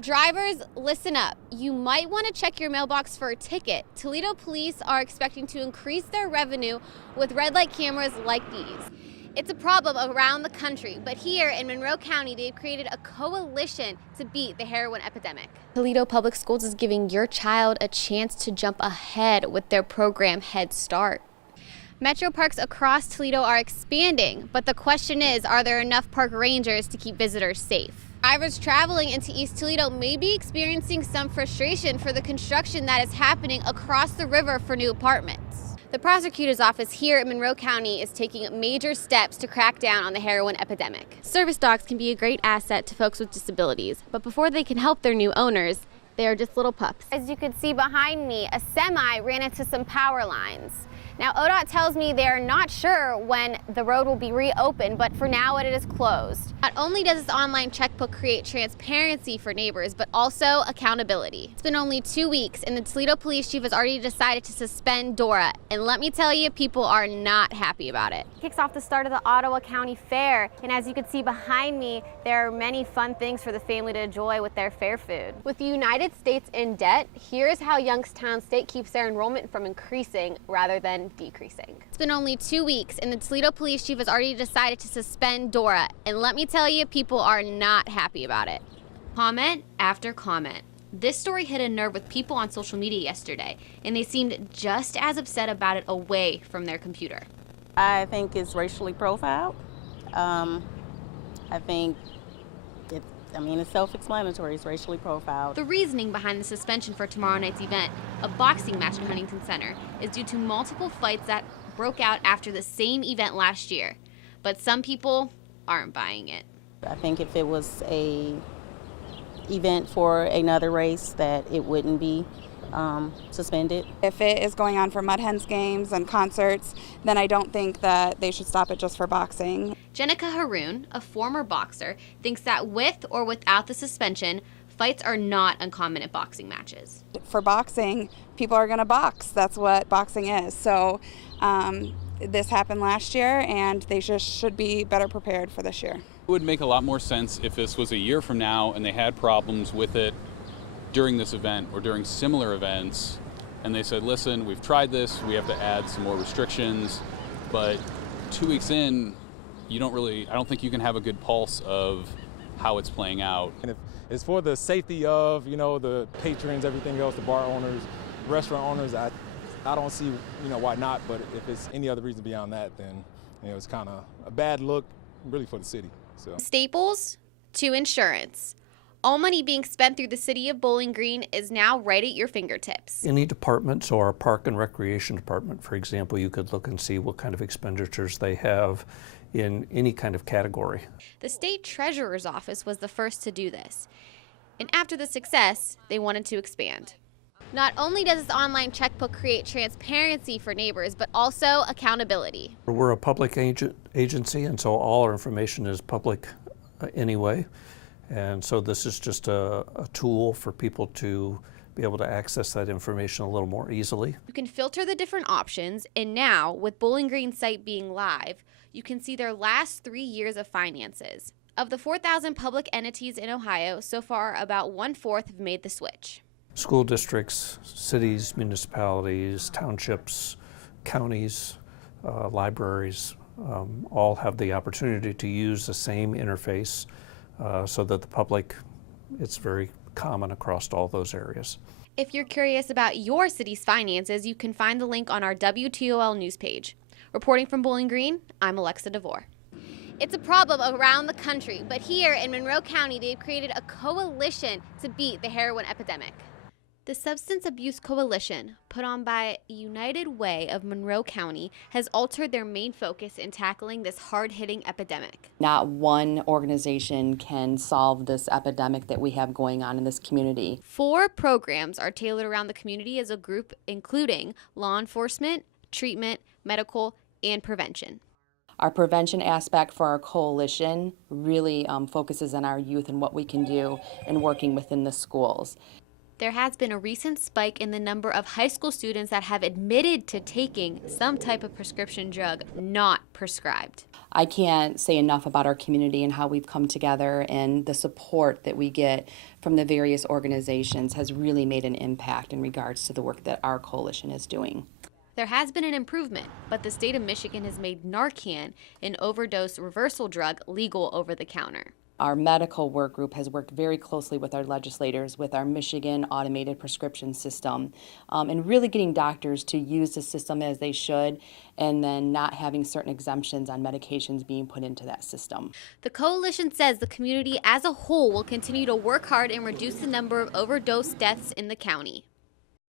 Drivers, listen up. You might want to check your mailbox for a ticket. Toledo police are expecting to increase their revenue with red light cameras like these. It's a problem around the country, but here in Monroe County, they've created a coalition to beat the heroin epidemic. Toledo Public Schools is giving your child a chance to jump ahead with their program Head Start. Metro parks across Toledo are expanding, but the question is, are there enough park rangers to keep visitors safe? Drivers traveling into East Toledo may be experiencing some frustration for the construction that is happening across the river for new apartments. The prosecutor's office here in Monroe County is taking major steps to crack down on the heroin epidemic. Service dogs can be a great asset to folks with disabilities, but before they can help their new owners, they are just little pups. As you can see behind me, a semi ran into some power lines. Now, ODOT tells me they are not sure when the road will be reopened, but for now it is closed. Not only does this online checkbook create transparency for neighbors, but also accountability. It's been only 2 weeks, and the Toledo police chief has already decided to suspend Dora. And let me tell you, people are not happy about it. It kicks off the start of the Ottawa County Fair, and as you can see behind me, there are many fun things for the family to enjoy with their fair food. With the United States in debt, here's how Youngstown State keeps their enrollment from increasing rather than decreasing. It's been only 2 weeks, and the Toledo police chief has already decided to suspend Dora, and let me tell you, people are not happy about it. Comment after comment. This story hit a nerve with people on social media yesterday, and they seemed just as upset about it away from their computer. I think it's racially profiled. I think it's self-explanatory. It's racially profiled. The reasoning behind the suspension for tomorrow night's event, a boxing match in Huntington Center, is due to multiple fights that broke out after the same event last year. But some people aren't buying it. I think if it was a event for another race, that it wouldn't be suspended. If it is going on for Mud Hens games and concerts, then I don't think that they should stop it just for boxing. Jenica Haroon, a former boxer, thinks that with or without the suspension, fights are not uncommon at boxing matches. For boxing, people are going to box. That's what boxing is. So this happened last year, and they just should be better prepared for this year. It would make a lot more sense if this was a year from now and they had problems with it during this event or during similar events, and they said, listen, we've tried this, we have to add some more restrictions, but 2 weeks in, I don't think you can have a good pulse of how it's playing out. And if it's for the safety of, the patrons, everything else, the bar owners, restaurant owners, I don't see, why not, but if it's any other reason beyond that, then, it's kind of a bad look, really, for the city. So. Staples to insurance. All money being spent through the city of Bowling Green is now right at your fingertips. Any department, so our Park and Recreation Department, for example, you could look and see what kind of expenditures they have in any kind of category. The state treasurer's office was the first to do this. And after the success, they wanted to expand. Not only does this online checkbook create transparency for neighbors, but also accountability. We're a public agency, and so all our information is public anyway. And so this is just a tool for people to be able to access that information a little more easily. You can filter the different options, and now, with Bowling Green's site being live, you can see their last 3 years of finances. Of the 4,000 public entities in Ohio, so far about 1/4 have made the switch. School districts, cities, municipalities, townships, counties, libraries, all have the opportunity to use the same interface so that the public, it's very common across all those areas. If you're curious about your city's finances, you can find the link on our WTOL news page. Reporting from Bowling Green, I'm Alexa DeVore. It's a problem around the country, but here in Monroe County, they've created a coalition to beat the heroin epidemic. The Substance Abuse Coalition, put on by United Way of Monroe County, has altered their main focus in tackling this hard-hitting epidemic. Not one organization can solve this epidemic that we have going on in this community. 4 programs are tailored around the community as a group, including law enforcement, treatment, medical, and prevention. Our prevention aspect for our coalition really focuses on our youth and what we can do in working within the schools. There has been a recent spike in the number of high school students that have admitted to taking some type of prescription drug not prescribed. I can't say enough about our community and how we've come together, and the support that we get from the various organizations has really made an impact in regards to the work that our coalition is doing. There has been an improvement, but the state of Michigan has made Narcan, an overdose reversal drug, legal over the counter. Our medical work group has worked very closely with our legislators, with our Michigan automated prescription system, and really getting doctors to use the system as they should, and then not having certain exemptions on medications being put into that system. The coalition says the community as a whole will continue to work hard and reduce the number of overdose deaths in the county.